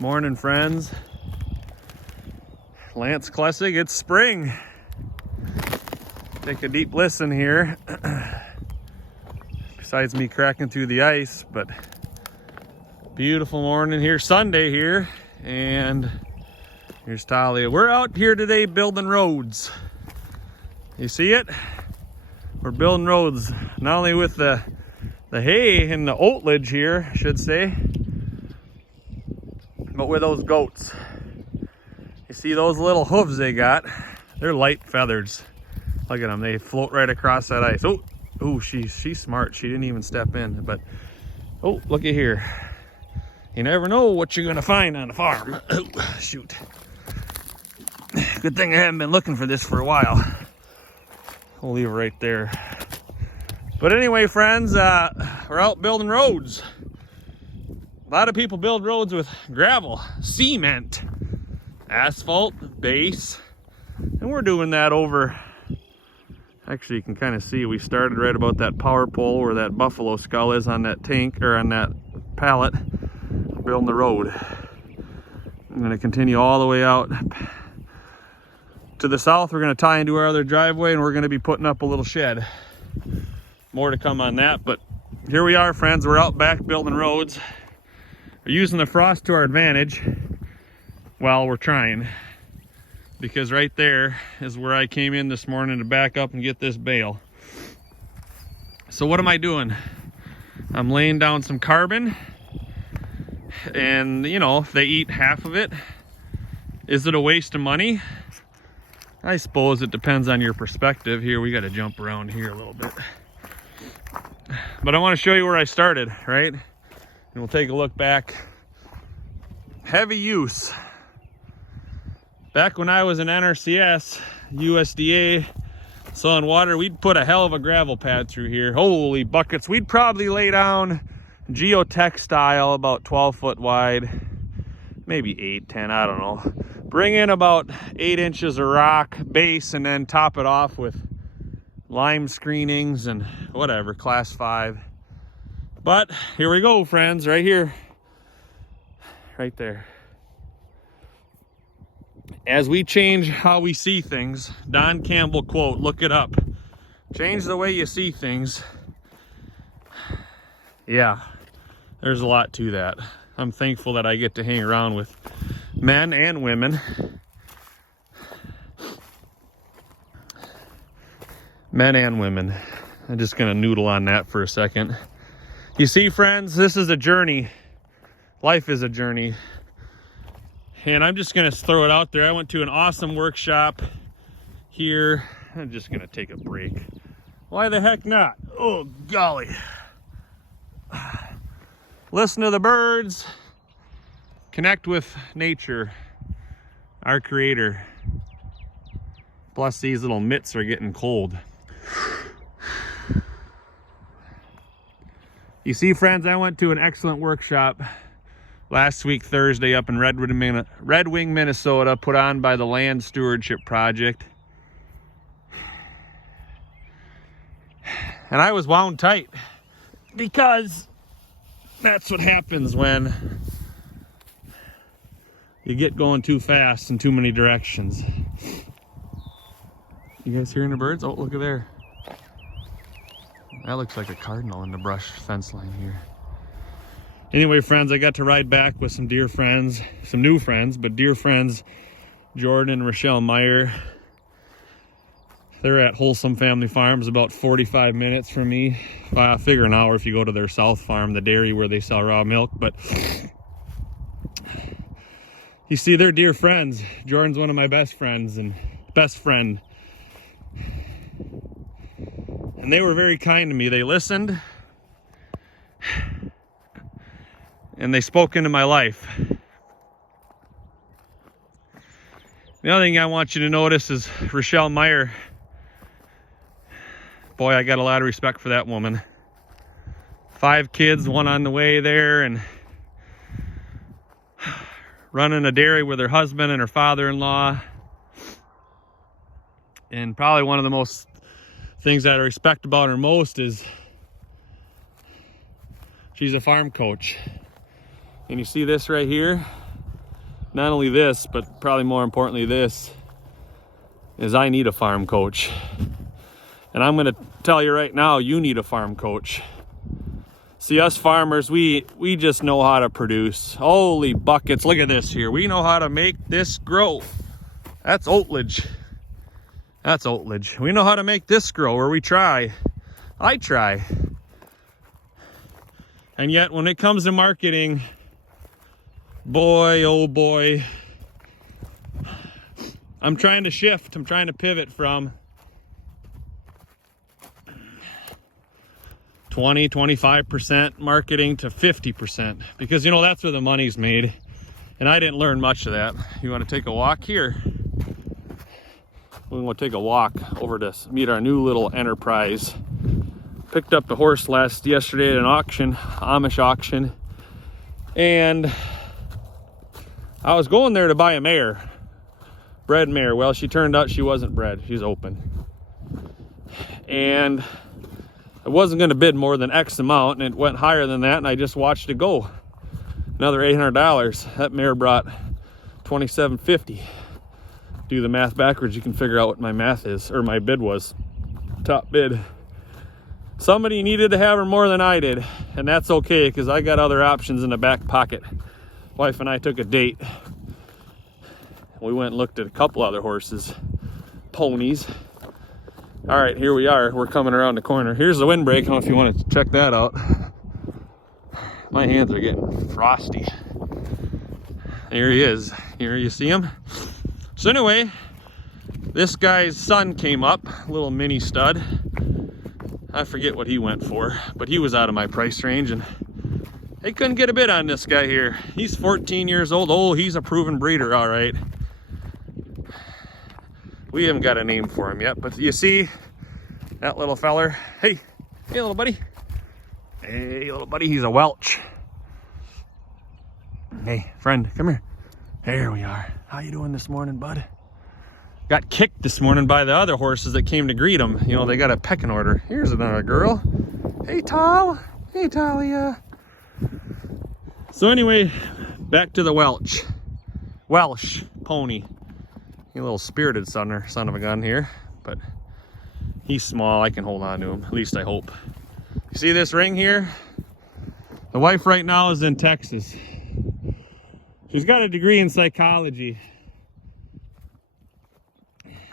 Morning, friends. Lance Klessig, it's spring. Take a deep listen here. Besides me cracking through the ice, but beautiful morning here, Sunday here, and here's Talia. We're out here today building roads. You see it? We're building roads, not only with the hay and the oatlage here, I should say, but with those goats. You see those little hooves they got? They're light feathers. Look at them, they float right across that ice. Oh, she's smart. She didn't even step in, but oh, looky here. You never know what you're gonna find on the farm. Oh, shoot. Good thing I haven't been looking for this for a while. We'll leave it right there. But anyway, friends, we're out building roads. A lot of people build roads with gravel, cement, asphalt, base, and we're doing that over. Actually, you can kind of see we started right about that power pole where that buffalo skull is on that tank, or on that pallet, building the road. I'm going to continue all the way out to the south. We're going to tie into our other driveway, and we're going to be putting up a little shed. More to come on that, but here we are, friends. We're out back building roads. We're using the frost to our advantage. Well, we're trying, because right there is where I came in this morning to back up and get this bale. So what am I doing? I'm laying down some carbon, and you know, if they eat half of it, is it a waste of money? I suppose it depends on your perspective. Here, we got to jump around here a little bit. But I want to show you where I started, right? And we'll take a look back. Heavy use. Back when I was in NRCS, USDA, Soil and Water, we'd put a hell of a gravel pad through here. Holy buckets. We'd probably lay down geotech style, about 12 foot wide, maybe 8, 10, I don't know. Bring in about 8 inches of rock base, and then top it off with lime screenings and whatever, class 5. But here we go, friends, right here, right there. As we change how we see things, Don Campbell quote, look it up. Change the way you see things. Yeah, there's a lot to that. I'm thankful that I get to hang around with men and women. Men and women. I'm just gonna noodle on that for a second. You see, friends, this is a journey. Life is a journey. And I'm just gonna throw it out there. I went to an awesome workshop here. I'm just gonna take a break. Why the heck not? Oh, golly. Listen to the birds. Connect with nature, our creator. Plus, these little mitts are getting cold. You see, friends, I went to an excellent workshop last week, Thursday, up in Red Wing, Minnesota, put on by the Land Stewardship Project. And I was wound tight, because that's what happens when you get going too fast in too many directions. You guys hearing the birds? Oh, look at there. That looks like a cardinal in the brush fence line here. Anyway, friends, I got to ride back with some dear friends, some new friends, but dear friends, Jordan and Rochelle Meyer. They're at Wholesome Family Farms, about 45 minutes from me. I figure an hour if you go to their South Farm, the dairy where they sell raw milk. But you see, they're dear friends. Jordan's one of my best friends and best friend. And they were very kind to me. They listened, and they spoke into my life. The other thing I want you to notice is Rochelle Meyer. Boy, I got a lot of respect for that woman. 5 kids, 1 on the way there, and running a dairy with her husband and her father-in-law. And probably one of the most things that I respect about her most is she's a farm coach. And you see this right here? not only this, but probably more importantly this, is I need a farm coach. And I'm gonna tell you right now, you need a farm coach. See, us farmers, we just know how to produce. Holy buckets, look at this here. We know how to make this grow. That's oatlage. That's oatlage. We know how to make this grow, or we try. I try. And yet when it comes to marketing, boy, oh boy, I'm trying to shift. I'm trying to pivot from 20-25% marketing to 50%, because you know that's where the money's made, and I didn't learn much of that. You want to take a walk here? We're going to take a walk over to meet our new little enterprise. Picked up the horse yesterday at an auction, Amish auction, and I was going there to buy a mare, bred mare. Well, she turned out she wasn't bred. She's open, and I wasn't going to bid more than X amount, and it went higher than that, and I just watched it go. Another $800. That mare brought $2,750. Do the math backwards, you can figure out what my math is, or my bid was. Top bid. Somebody needed to have her more than I did, and that's okay, because I got other options in the back pocket. Wife and I took a date. We went and looked at a couple other horses, ponies. All right, here we are. We're coming around the corner. Here's the windbreak. I don't know if you want to check that out. My hands are getting frosty. There he is. Here you see him. So anyway, this guy's son came up, little mini stud. I forget what he went for, but he was out of my price range, and they couldn't get a bid on this guy here. He's 14 years old. Oh, he's a proven breeder, all right. We haven't got a name for him yet, but you see that little feller? Hey, little buddy. Hey, little buddy, he's a Welch. Hey, friend, come here. There we are. How you doing this morning, bud? Got kicked this morning by the other horses that came to greet him. You know, they got a pecking order. Here's another girl. Hey, Tal. Hey, Talia. So anyway, back to the Welch pony. A little spirited son of a gun here, but he's small. I can hold on to him, at least I hope. You see this ring here? The wife right now is in Texas. She's got a degree in psychology.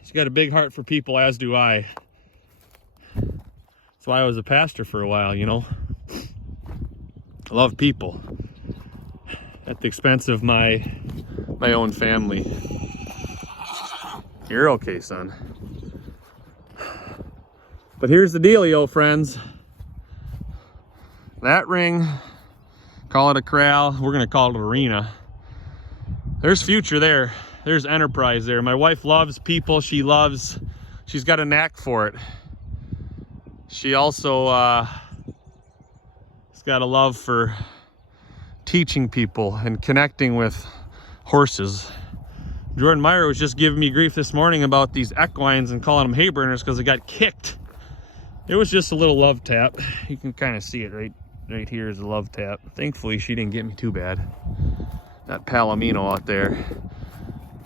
She's got a big heart for people, as do I. That's why I was a pastor for a while, you know. I love people at the expense of my own family. You're okay, son. But here's the dealio, friends. That ring, call it a corral, we're gonna call it an arena. There's future there. There's enterprise there. My wife loves people. She's got a knack for it. She also has got a love for teaching people and connecting with horses. Jordan Meyer was just giving me grief this morning about these equines and calling them hay burners because they got kicked. It was just a little love tap. You can kind of see it right here is a love tap. Thankfully, she didn't get me too bad. That Palomino out there.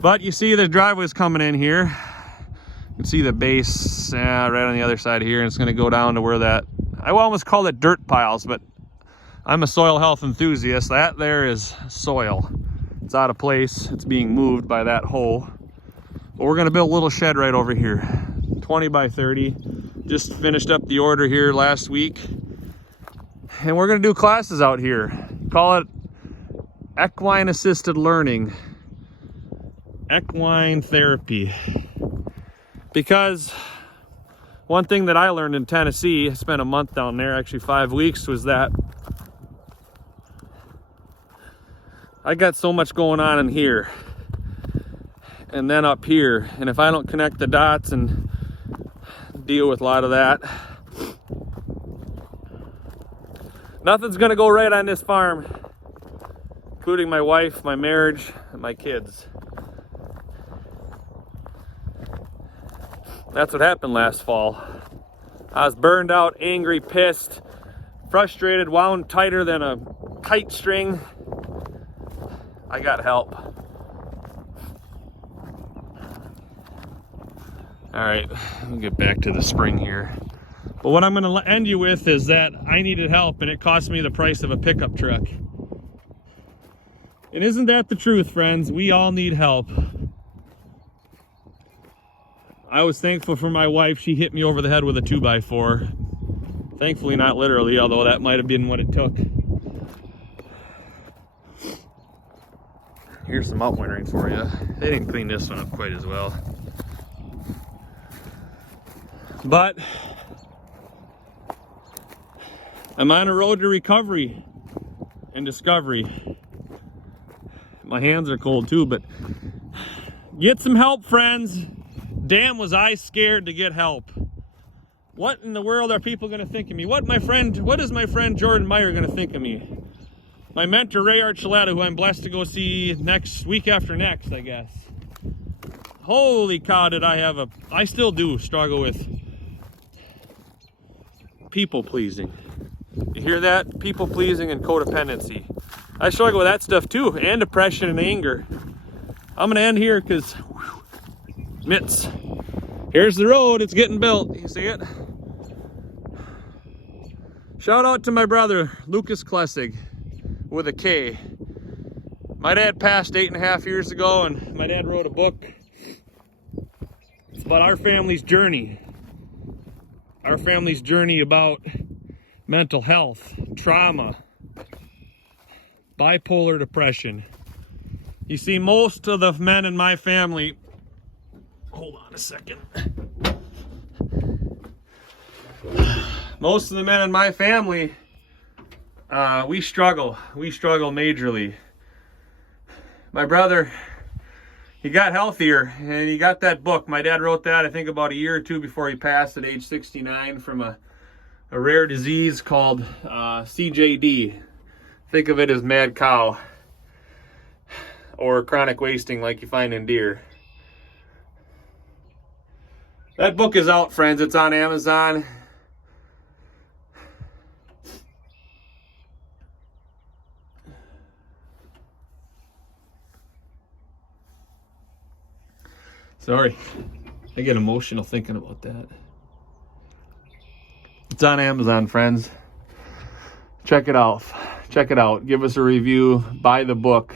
But you see the driveway's coming in here. You can see the base right on the other side here, and it's going to go down to where that, I almost call it dirt piles, but I'm a soil health enthusiast. That there is soil. It's out of place. It's being moved by that hole. But we're going to build a little shed right over here. 20 by 30. Just finished up the order here last week. And we're going to do classes out here. Call it equine assisted learning. Equine therapy. Because one thing that I learned in Tennessee, I spent a month down there, actually 5 weeks, was that I got so much going on in here and then up here, and if I don't connect the dots and deal with a lot of that, nothing's gonna go right on this farm, including my wife, my marriage, and my kids. That's what happened last fall. I was burned out, angry, pissed, frustrated, wound tighter than a kite string. I got help. All right, we'll get back to the spring here. But what I'm going to end you with is that I needed help, and it cost me the price of a pickup truck. And isn't that the truth, friends? We all need help. I was thankful for my wife. She hit me over the head with a 2x4. Thankfully not literally, although that might have been what it took. Here's some outwintering for you. They didn't clean this one up quite as well. But I'm on a road to recovery and discovery. My hands are cold too, but get some help, friends. Damn, was I scared to get help. What in the world are people going to think of me? What is my friend Jordan Meyer going to think of me? My mentor Ray Archuleta, who I'm blessed to go see week after next, I guess. Holy cow, I still do struggle with people pleasing. You hear that? People pleasing and codependency. I struggle with that stuff too, and depression and anger. I'm gonna end here because mitts. Here's the road, it's getting built. You see it? Shout out to my brother, Lucas Klessig, with a K. My dad passed 8.5 years ago, and my dad wrote a book. It's about our family's journey. Our family's journey about mental health, trauma, bipolar depression. You see, most of the men in my family, hold on a second. Most of the men in my family, we struggle majorly. My brother, he got healthier and he got that book. My dad wrote that, I think, about a year or two before he passed at age 69 from a rare disease called CJD. Think of it as mad cow or chronic wasting like you find in deer. That book is out, friends. It's on Amazon. Sorry, I get emotional thinking about that. It's on Amazon, friends. Check it out. Check it out. Give us a review. Buy the book.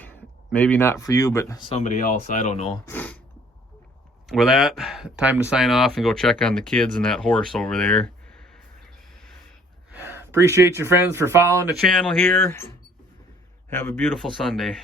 Maybe not for you, but somebody else. I don't know. With that, time to sign off and go check on the kids and that horse over there. Appreciate you, friends, for following the channel here. Have a beautiful Sunday.